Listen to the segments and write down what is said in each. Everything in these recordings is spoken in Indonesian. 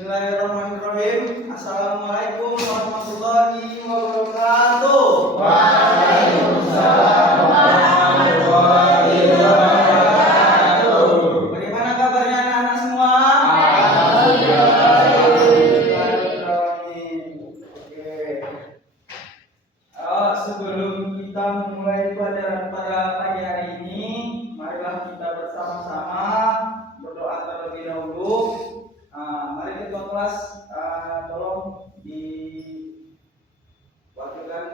Bismillahirrahmanirrahim. Assalamualaikum warahmatullahi wabarakatuh. Waalaikumsalam warahmatullahi wabarakatuh. Bagaimana kabarnya anak-anak semua? Oke. Sebelum kita memulai pelajaran pada pagi hari ini, marilah kita bersama-sama berdoa terlebih dahulu. Mari ketua kelas tolong diwakilkan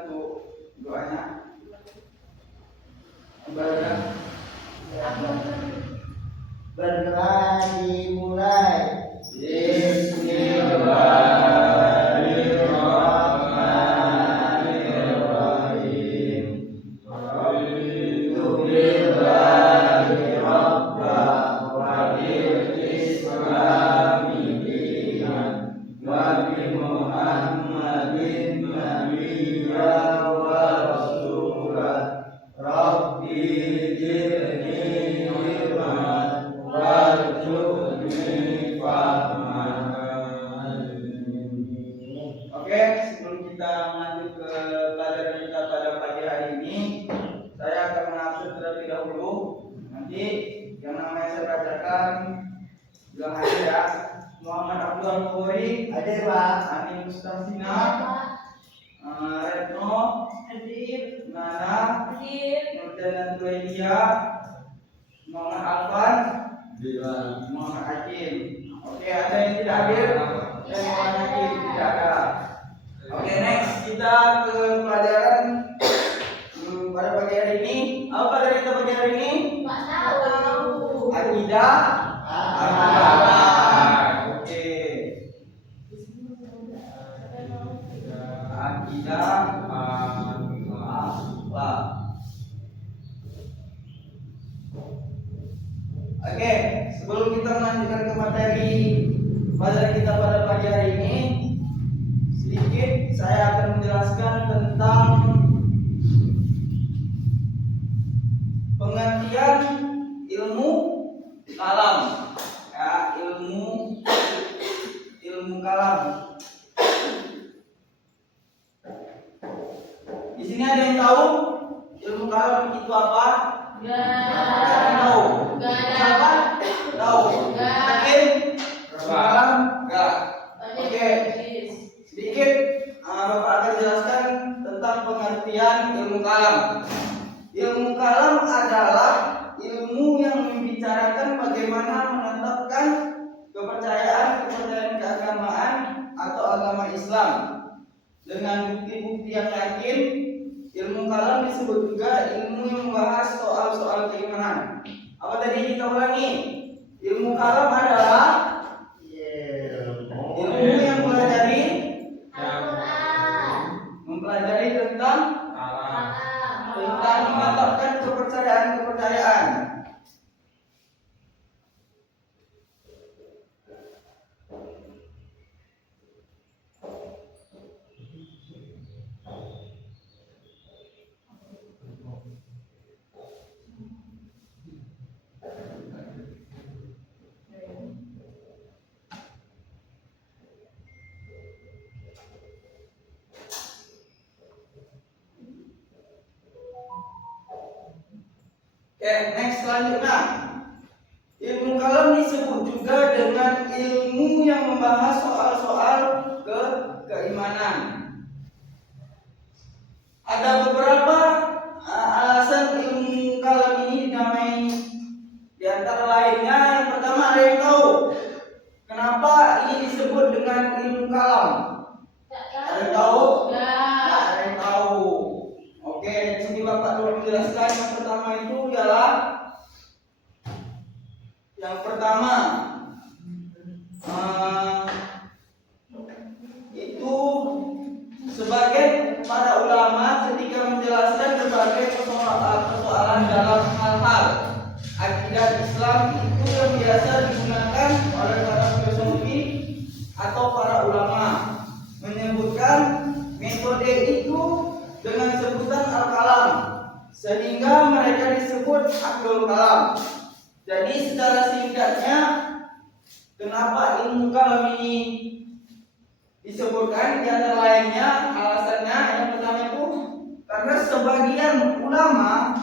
untuk doanya. Berdoa dimulai. Bismillahirrahmanirrahim. Alhamdulillahi Rabbana wa bil Islami dinan wa bi Muhammadin nabiyya wa rasulah. Rabbi zidni ilman warzuqni fahman. Oke, sebelum kita lanjut ke pelajaran kita pada pagi hari ini, saya akan mengabsen terlebih dahulu. Nanti yang namanya saya bacakan bilang aja ya. Muhammad Abdul Khori, Hadir, Pak. Ani Mustamsina, Retno, Nana, Nurdan Tuaidia, Muhammad Alfan, Muhammad Hakim. Oke, ada yang tidak hadir? Dan Muhammad Hakim tidak ada. Oke, next kita ke pelajaran pada pagi hari ini. Apa pelajaran kita pagi hari ini? Akidah. Oke. Akidah. Oke, sebelum kita melanjutkan ke materi pelajaran kita pada pagi hari ini, sedikit saya akan menjelaskan tentang pengertian ilmu kalam. Ya, ilmu kalam. Di sini ada yang tahu ilmu kalam itu apa? Tahu. Siapa? Tahu. Yakin? Kalam? Enggak. Oke. Sedikit Bapak akan jelaskan tentang pengertian ilmu kalam. Ilmu kalam adalah ilmu yang membicarakan bagaimana menetapkan kepercayaan keagamaan atau agama Islam dengan bukti-bukti yang yakin. Ilmu kalam disebut juga ilmu yang membahas soal-soal keimanan. Apa tadi kita ulangi? Ilmu kalam adalah ilmu yang mempelajari tentang menetapkan kepercayaan. Oke, next selanjutnya. Ilmu kalam disebut juga dengan ilmu yang membahas soal-soal keimanan. Ada beberapa alasan ilmu kalam ini dinamai. Di antara lainnya, yang pertama ada yang tahu kenapa ini disebut dengan ilmu kalam? Ada yang tahu? Ada yang tahu. Oke, di sini Bapak dulu menjelaskan yang pertama itu ialah itu sebagai para ulama ketika menjelaskan berbagai persoalan dalam hal-hal akidah Islam itu yang biasa digunakan oleh para filosofi atau para ulama menyebutkan metode itu dengan sebutan al-kalam, sehingga mereka disebut ahlul kalam. Jadi secara singkatnya Kenapa ilmu kalam ini disebutkan? Di antara lainnya alasannya yang pertama itu karena sebagian ulama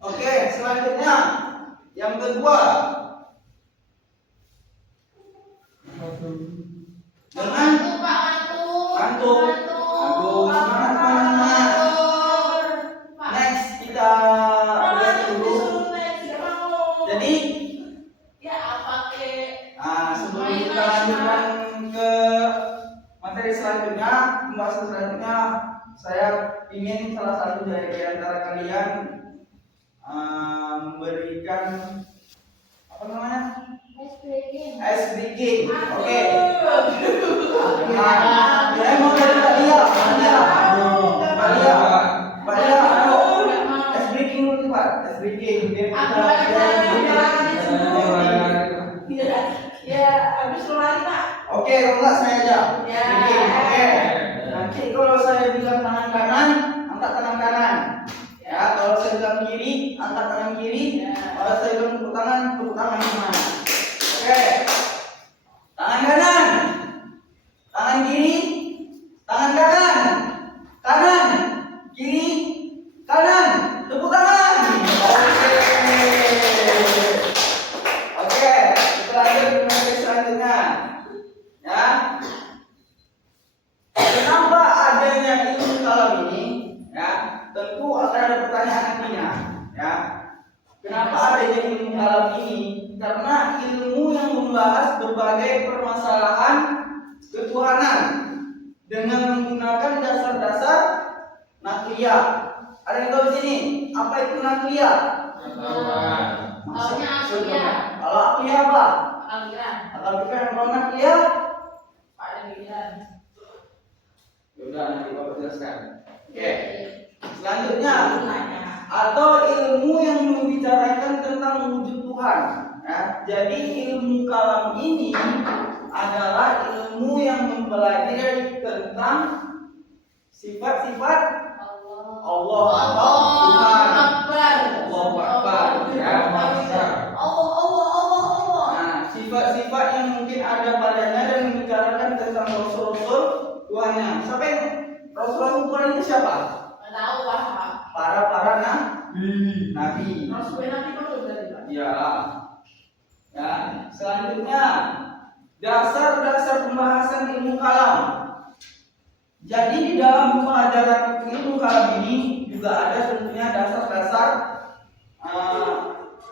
Oke, selanjutnya yang kedua dengan kantuk. Aduh, semangat. Next kita lihat dulu. Jadi sebelum kita lanjutkan ke materi selanjutnya, pembahasan selanjutnya, saya ingin salah satu dari antara kalian memberikan apa namanya? Ice breaking. Oke. Saya mau dari Balia. Ice breaking dulu Pak. Ice breaking. Oke, kalau saya aja. Oke. Nanti kalau saya bilang tangan kanan, angkat tangan kanan. Ya, kalau saya bilang kiri, angkat tangan kiri. Kalau saya bilang tepuk tangan gimana? Oke. Tangan kanan. Tangan kiri. Tangan kanan. Kanan. Kiri. Kanan. Tepuk tangan. Oke. Kita lanjut ke materi selanjutnya. Ya. Kenapa adanya ilmu kalam ini? Ya, tentu akan ada pertanyaan nantinya. Ya. Kenapa adanya ilmu kalam ini? Karena ilmu yang membahas berbagai permasalahan ketuhanan dengan menggunakan dasar-dasar nakliyah. Ada yang tahu di sini apa itu nakliyah? Kalau akliyah apa? Atau kalau nakliyah? Sudah nanti Bapak jelaskan. Oke. Selanjutnya atau ilmu yang membicarakan tentang wujud Tuhan. Ya, jadi ilmu kalam ini adalah ilmu yang mempelajari tentang sifat-sifat Allah atau Tuhan. Allahu Akbar. Ya, nah, sifat-sifat yang mungkin ada padanya dan membicarakan tentang rasul-rasul Tuhannya. Siapa yang rasul-rasul Tuhan itu siapa? Para nabi. Ya. Ya, selanjutnya dasar-dasar pembahasan ilmu kalam. Jadi di dalam pelajaran ilmu kalam ini juga ada tentunya dasar-dasar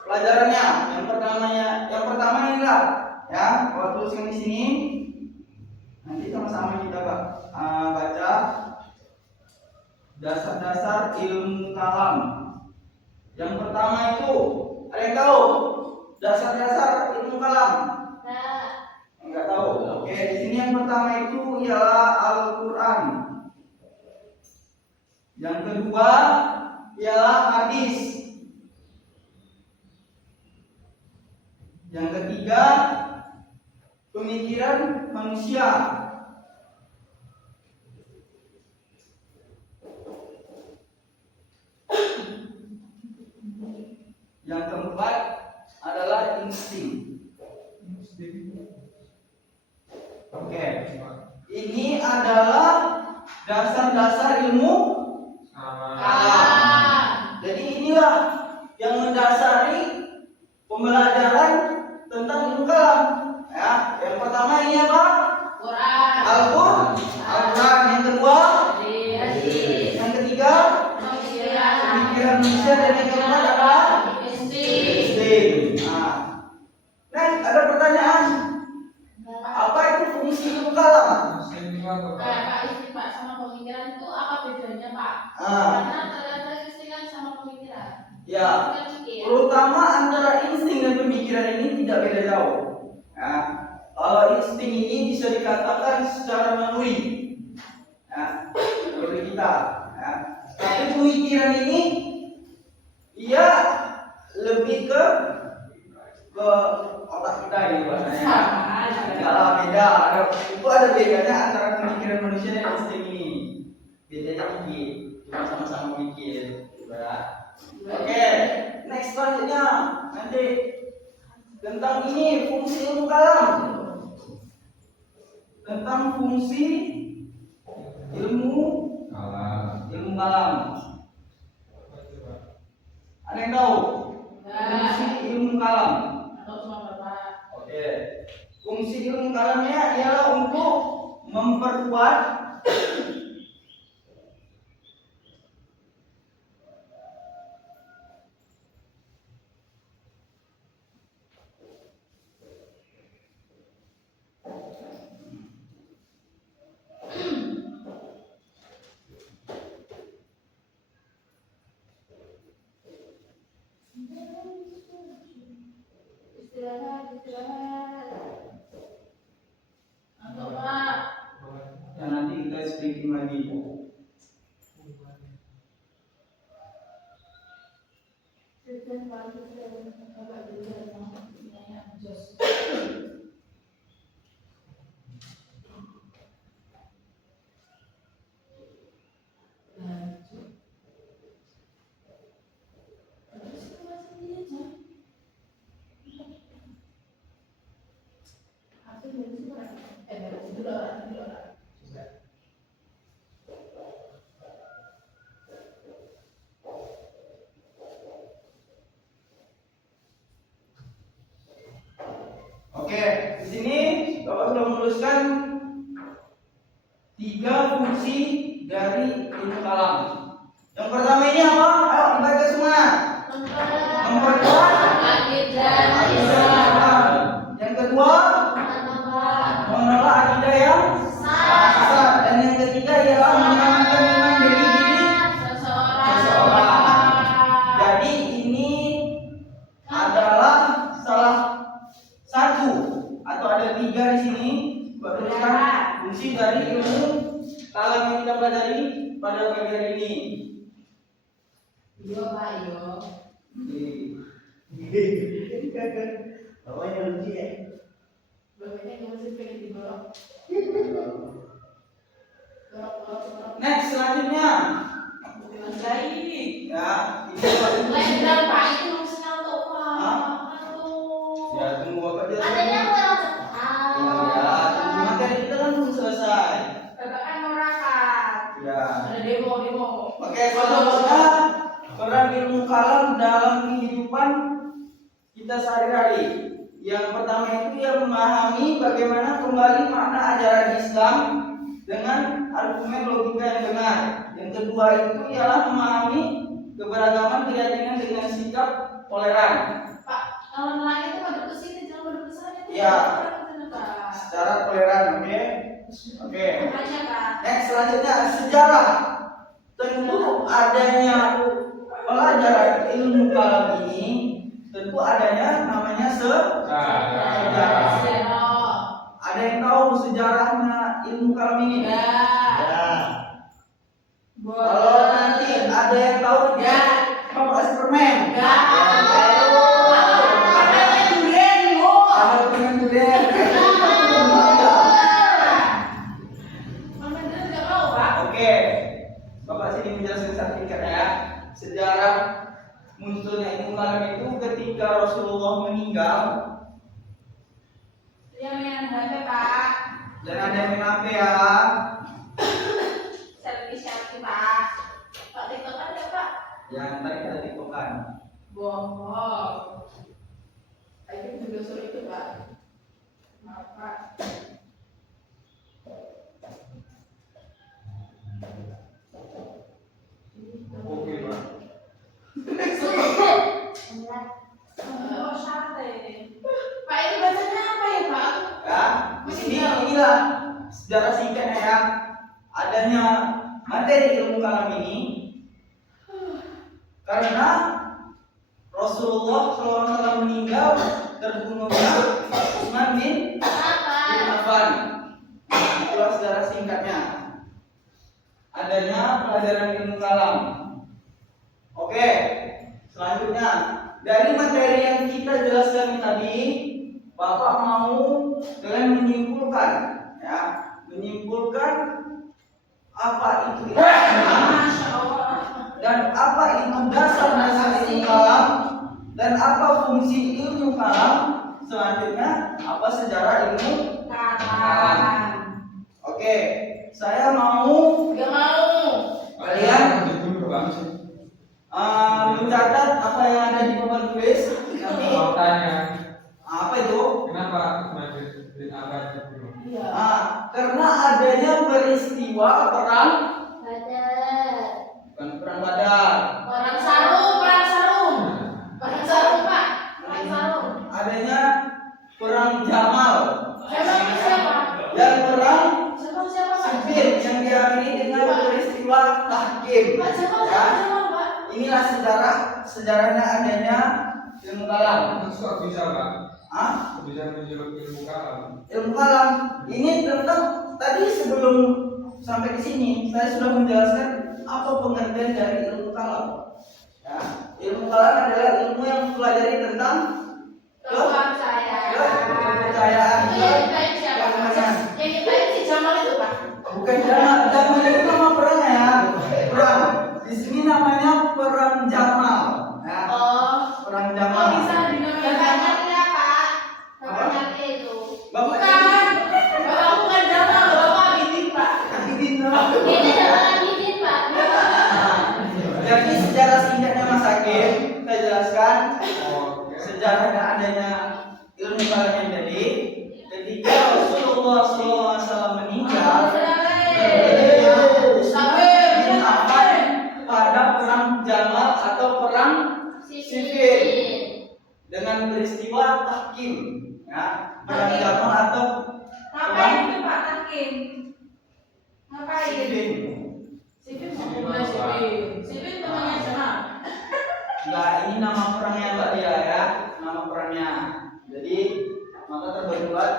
pelajarannya. Yang pertama inilah ya, kalau tuliskan di sini. Nanti sama-sama kita baca dasar-dasar ilmu kalam. Yang pertama itu ada yang tahu? Dasar-dasar ilmu kalam? Enggak tahu. Oke, di sini yang pertama itu ialah Al-Qur'an. Yang kedua ialah hadis. Yang ketiga pemikiran manusia. Yang keempat adalah insting. Oke. Ini adalah dasar-dasar ilmu kalam. Jadi inilah yang Al-Quran. Yang kedua, yang ketiga, pemikiran manusia, dan yang keempat adalah insting. Nah, ada pertanyaan, apa itu fungsi ilmu kalam? Pak, sama pemikiran itu apa bedanya, Pak? Ah. Karena ternyata insting sama pemikiran. Ya, terutama antara insting dan pemikiran ini tidak beda jauh. Ya, kalau insting ini bisa dikatakan secara naluri, ya, naluri kita. Ya. Tapi pemikiran ini, ia lebih ke otak kita ini bahasanya. Enggak beda. Itu ada bedanya antara pemikiran manusia dan insting ini. Bedanya dikit, cuma sama-sama mikir. Oke, next selanjutnya nanti tentang ini fungsi ilmu kalam. Tentang fungsi ilmu kalam. Ada yang tahu? Fungsi ilmu kalam. Oke. Fungsi ilmu kalamnya ialah untuk memperkuat dan nanti kita speaking lagi. Oke, di sini Bapak sudah menuliskan 3 fungsi dari ilmu kalam. Yang pertama ini apa? Ayo dibaca semua. Memperkuat akidah. Yang kedua, menolak akidah yang sesat. Dan yang ketiga ialah menyelamatkan iman dari diri seseorang. Jadi ini adalah salah satu atau ada 3 di sini berurusan fungsi dari ilmu kalam yang kita pelajari pada pagi hari ini. Iya, Pak, iya. Bapaknya lucu ya. Bapaknya nggak mesti pengen digorok. Next selanjutnya. Baik. Ya, ini Lain Pak, itu maksudnya untuk Pak. ya tunggu Bapak dia. Adanya kurang Ya, tunggu materi kita kan belum selesai. Bapak kan norakan. Ya. Ada demo. Oke, selanjutnya peran ilmu kalam dalam kehidupan kita sehari-hari. Yang pertama itu ia memahami bagaimana kembali makna ajaran Islam dengan argumen logika yang benar. Yang kedua itu ialah memahami keberagaman keyakinan dengan sikap toleran. Pak, kalau nelayan itu maju ke sini, jangan maju ke sana. Ya. Secara toleran, oke? Oke. Makanya, Pak. Next selanjutnya sejarah. Tentu adanya pelajaran ilmu kalam ini tentu adanya namanya sejarah. Ada yang tahu sejarahnya ilmu kalam ini? Ya. Kalau nanti ada yang tahu ya, kamu kasih permen. Ada permen durian. Oke, Bapak sini menjelaskan singkat ya. Sejarah munculnya ilmu kalam itu ketika Rasulullah meninggal. Yang main HP, Pak. Jangan ada yang main HP ya. Selfie, Pak. Pak tiktokan ya, Pak? Yang tadi kita tiktokan. Bohong. Aku juga suruh itu, Pak. Maaf, Pak. sejarah singkatnya ya, adanya materi ilmu kalam ini karena Rasulullah SAW meninggal terbunuhnya Utsman bin Affan. Itulah sejarah singkatnya adanya pelajaran ilmu kalam. Oke, selanjutnya dari materi yang kita jelaskan tadi, Bapak mau kalian menyimpulkan, ya, menyimpulkan apa itu ilmu kalam dan apa itu dasar-dasar ilmu kalam dan apa fungsi ilmu kalam. Selanjutnya apa sejarah ilmu kalam. Oke, saya mau kalian mencatat apa yang ada di papan tulis. Nanti Mau tanya, apa itu? kenapa Madrid abad itu? Karena adanya peristiwa perang, bukan perang Badar. Perang sarung, Pak. Adanya perang Jamal Siapa? dan perang Siapa, Pak? Siffin yang diakhiri dengan peristiwa tahkim. Pak, siapa, Ya, Pak? inilah sejarahnya adanya ilmu kalam. Terus kok bisa Pak? Ah, Kok bisa menyebut ilmu kalam? ilmu kalam ini tentang tadi sebelum sampai di sini saya sudah menjelaskan apa pengertian dari ilmu kalam. Ya, ilmu kalam adalah ilmu yang mempelajari tentang kepercayaan. Yang dipain si Jamal itu, Pak. Bukan Jamal itu nama perangnya ya. Perang. Di sini namanya perang Jamal. Ya, Oh, perang kok Jamal. bisa dinamakan Pak? Bapaknya itu. Bapak Bapak bukan Jamal, Bapak Abidin, Pak. Ini Jamal Abidin, Pak. Jadi sejarah singkatnya Mas Hakim, saya jelaskan Oke. sejarahnya adanya ilmu kalam yang tadi. Ketika Rasulullah SAW meninggal, Utsman bin Affan pada perang Jamal atau perang Siffin dengan peristiwa tahkim. Ya, perang Jamal atau Ngapain itu Pak Takim? Ngapain? Siffin. Sipin temannya Jamal. Enggak, ini nama perangnya Mbak Dia ya, nama perangnya. Jadi maka terbentuklah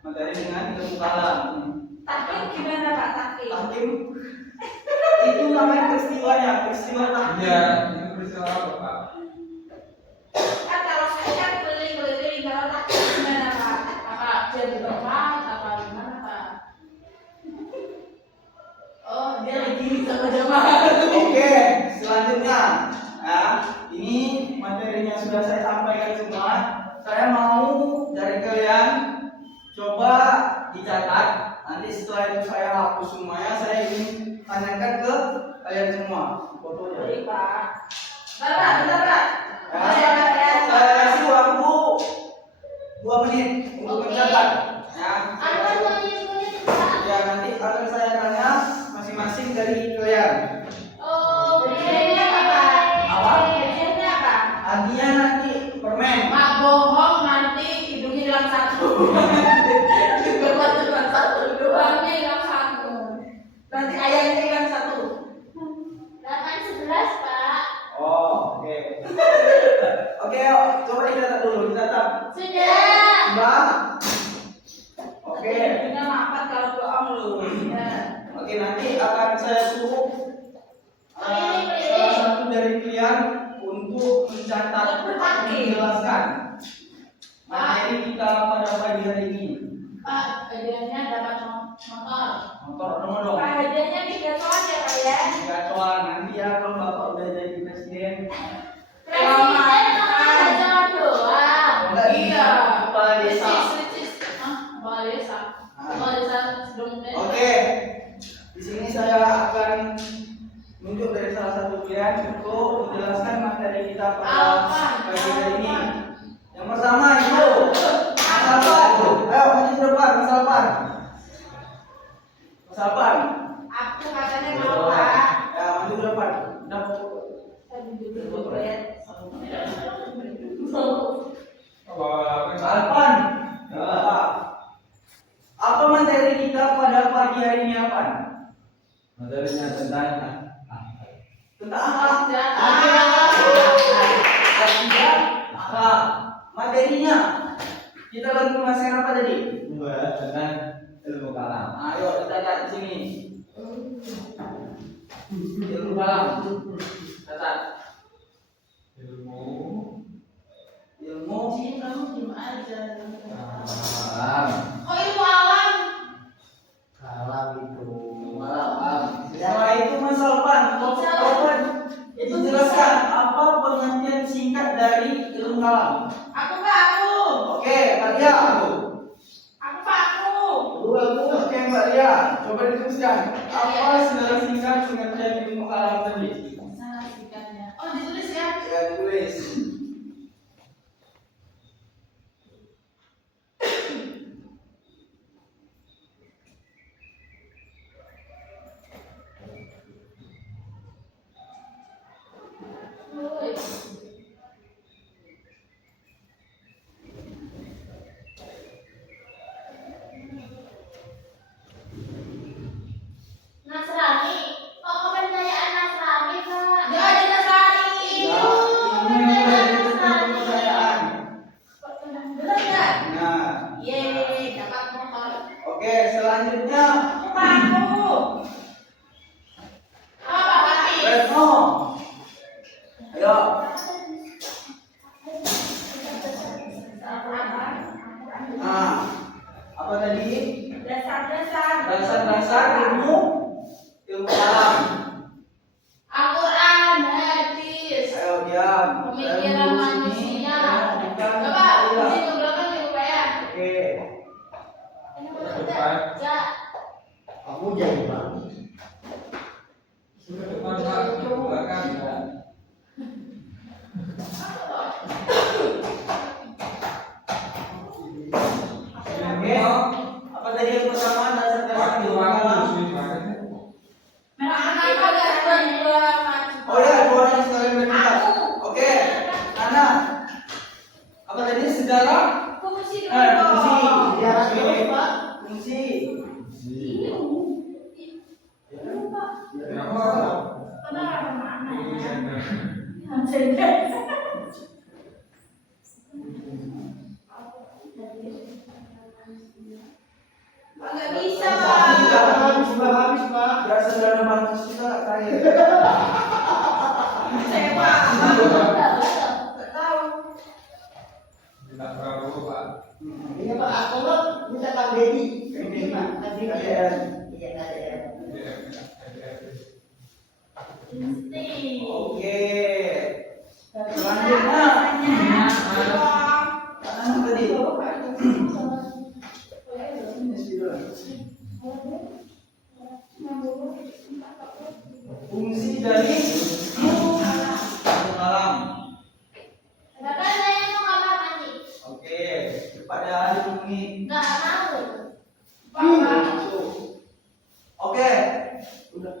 materi dengan ilmu kalam. Takim gimana Pak Takim? Tahkim itu namanya peristiwanya, peristiwa tahkim. Iya, itu peristiwa apa Pak? Kan kalau saya kan keliling-keliling, kalau Takim gimana Pak? Apa dia di tempat? Apa gimana Pak? Oh, dia lagi sama Jamal. Oke, selanjutnya, ya, ini materinya sudah saya sampaikan semua. Saya mau dari kalian coba dicatat. Nanti setelah itu saya hapus semuanya. Saya ingin tanyakan ke kalian semua. Foto aja. Baik Pak. Bentar Pak. Ya, saya kasih waktu 2 menit untuk mencatat. Ya, ya nanti akan saya tanya masing-masing dari kalian. Hadiahnya apa? Apa? Hadiahnya apa? Hadiah nanti permen. Mak bohong nanti hidungnya hilang satu. Berbuat cuma satu, doangnya hilang satu. Nanti ayahnya hilang satu. 811 Pak. Oh, oke. Oke, yuk, coba dicatat dulu, dicatat. Sudah. Sudah? Oke. Hidungnya mapat kalau bohong lu. Ya. Oke, nanti akan saya suruh salah satu dari kalian untuk mencatat atau menjelaskan materi kita pada pagi hari ini. Pak, hadiahnya dapat motor. Motor nomor dong. Pak, hadiahnya 3 soal ya Pak ya. Gacoan nanti ya kalau bapak udah jadi presiden. Presiden sama jalan doang. Enggak Iya. kepala desa. Kepala desa. Kepala desa sebelumnya. Oke. Di sini saya akan nunjuk dari salah satu kalian untuk menjelaskan materi kita pada pagi hari ini. Yang pertama itu Mas Alpan. Ayo maju ke depan Mas Alpan. Mas Alpan. Aku katanya mau Pak. Ya maju ke depan. Udah. Apa? Mas Alpan. Ya. Apa materi kita pada pagi hari ini apa? Materinya tentang Tentang apa? Akhlak. Akhlak. Materinya kita lagi pembahasan apa tadi? tentang ilmu kalam. Ayo kita lihat di sini. Ilmu kalam. Catat. Ilmu Ilmu Jadi kamu diem aja. Kalam. Oh, ilmu alam. Kalam itu. malam. Setelah itu Mas Alpan, itu jelaskan apa pengertian singkat dari ilmu kalam. Aku Pak, aku. Oke, Mbak Lia. Aku Pak, aku. Oke, Mbak Lia. Coba dituliskan. Apa secara singkat pengertian ilmu kalam tadi? Salah singkatnya. Oh, ditulis ya. Ya, tulis. Nasrani. Oh, kepercayaan Nasrani, Kak. Gak ada Nasrani. Ya, ini dari kepercayaan. Bener nggak? Nah, Yeay, dapat motor. oke, selanjutnya Aku Pak, aku. Apa Pak Fatih? Retno. Ayo. Nah, apa tadi? Dasar-dasar. Dasar-dasar ilmu kalam. Al-Quran, hadis. Ayo diam. Pemikiran Saya duduk sini. manusia. Bukan Bapak, Mbak Lia. di ke belakang ya Bapak ya. Oke. Ya. Kamu jadi bang. depan Pak, belakang ya. Oke. Apa tadi yang pertama dasar-dasar Waktu ilmu waktu kalam? sih makanya. Merah-merah ada dua maju. Oh ya, dua orang sekalian berdebat. Aku. Oke. Ana. Apa tadi sejarah? Fungsi dulu Fungsi. dong. Ya, oke. Fungsi. Ya apa? Kenapa ada mana Ini ya? gender. Nggak bisa, Sudah Pak. habis, Pak. Berasa sudah ada batas kita terakhir. Saya Pak. Nggak tahu. Tidak terlalu Pak. Iya Pak, aku lo minta Kang Dedi. Ini, Pak, Kang Dedi. KDR. Iya KDR. Insting. Oke. Selanjutnya. Ana tadi. Fungsi dari ilmu kalam. Bapak saya mau kamar mandi. Oke, cepat ya dihubungi. Nggak mau. Oke. Udah.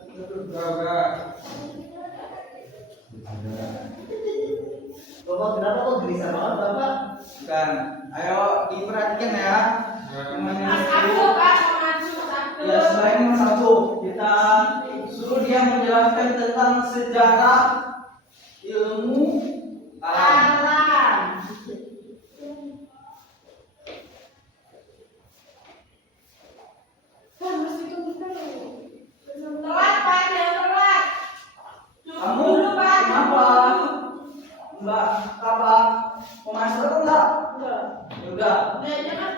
Bapak kenapa kok gelisah banget Bapak? Bukan. Ayo diperhatikan ya. Semuanya Mas itu. aku Pak, mau maju Mas aku. Ya, selain nomor satu, kita suruh dia menjelaskan tentang sejarah ilmu kalam. Alam. Telat Pak, jangan telat. Duduk Kamu dulu Pak. kenapa? Mbak, apa? Mau masuk atau enggak? Udah. Ya udah, Udah jangan.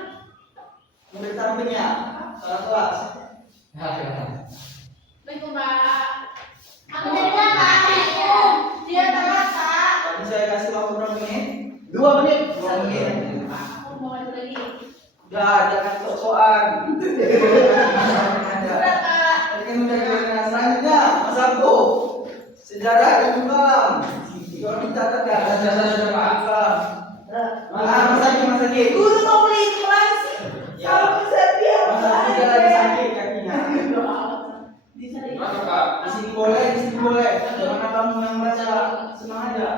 murid sampingnya. Salah kelas. Assalamualaikum Pak. Aku dari Bapak. Dia telat Pak. Tadi saya kasih waktu berapa menit? 2 menit. 2 menit. Aku mau maju lagi. Udah, jangan sok-sokan. Udah Pak. Oke, udah selanjutnya, Mas Abdu. Sejarah ilmu kalam. Kalau dicatat ya, sejarah Pak. Mas Agi. Guru mau beli kelas. Ya. Kalau bisa dia Mas Agi dia lagi sakit kakinya. Bisa di. Mana Pak? Di sini boleh, di sini boleh. Bagaimana kamu yang merasa senang aja?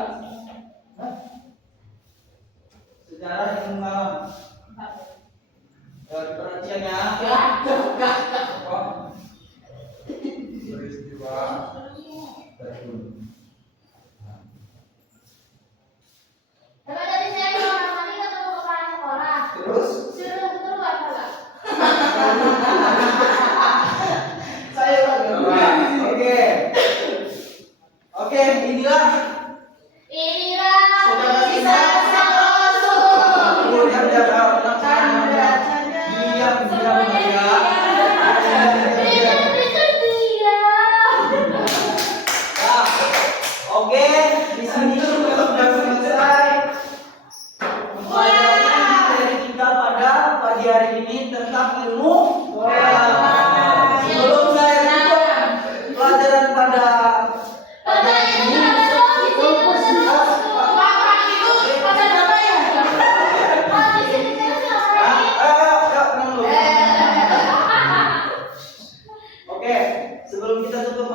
Sejarah ilmu kalam. Perhatian ya. Gak. Oh,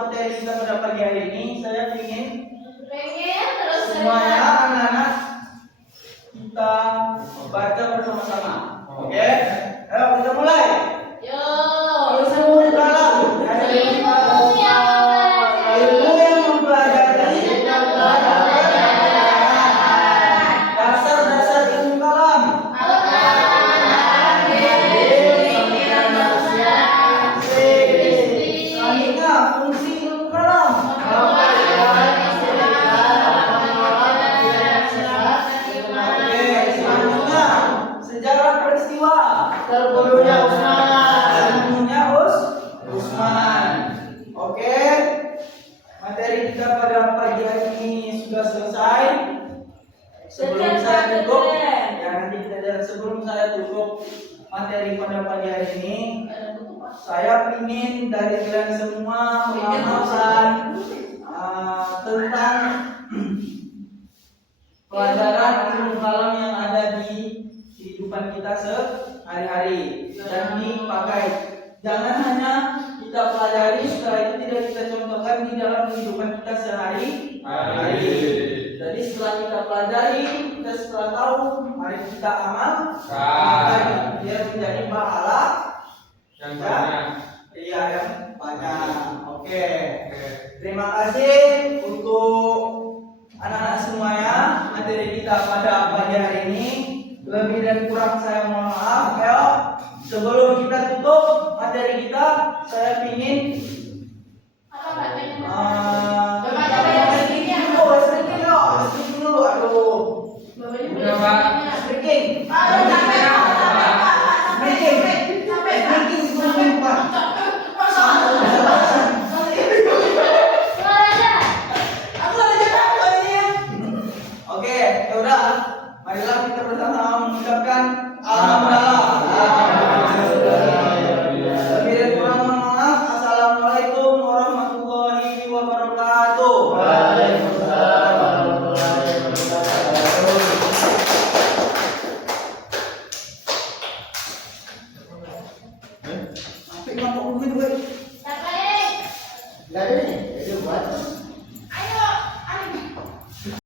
materi kita pada pagi hari ini, saya ingin Pengen terus semuanya anak-anak kita baca bersama-sama. Oke? Ayo kita mulai. Yo. Ilmu dalam ilmu yang mempelajari dasar-dasar ilmu kalam. Selanjutnya fungsi ilmu kalam. Oke, selanjutnya sejarah peristiwa. Terbunuhnya Usman. Ilmunya Usman. Oke, materi kita pada pagi hari ini sudah selesai. Sebelum saya tutup, ya nanti kita lihat sebelum saya tutup materi pada pagi hari ini, saya ingin dari kalian semua mengamalkan tentang pelajaran ilmu kalam yang ada di kehidupan kita sehari-hari dan dipakai. Jangan hanya kita pelajari, setelah itu tidak kita contohkan di dalam kehidupan kita sehari-hari. Jadi setelah kita pelajari, kita setelah tahu, mari kita amalkan. Dia menjadi pahala Yang banyak. iya yang banyak. Oke. Terima kasih untuk anak-anak semuanya. Materi kita pada pagi hari ini, lebih dan kurang saya mohon maaf. Ayo, sebelum kita tutup materi kita, saya ingin Apa Mbak pengen? sedikit dulu, aduh, Udah, Pak. breaking, sebelum Pak. Suaranya. Oke, ya udah. Marilah kita bersama mengucapkan alhamdulillah. Lebih dan kurang mohon maaf. Assalamualaikum warahmatullahi wabarakatuh. Waalaikumsalam warahmatullahi wabarakatuh. Sampai ngapa begitu, Boy? Sampai. Enggak ada nih, jadi buat.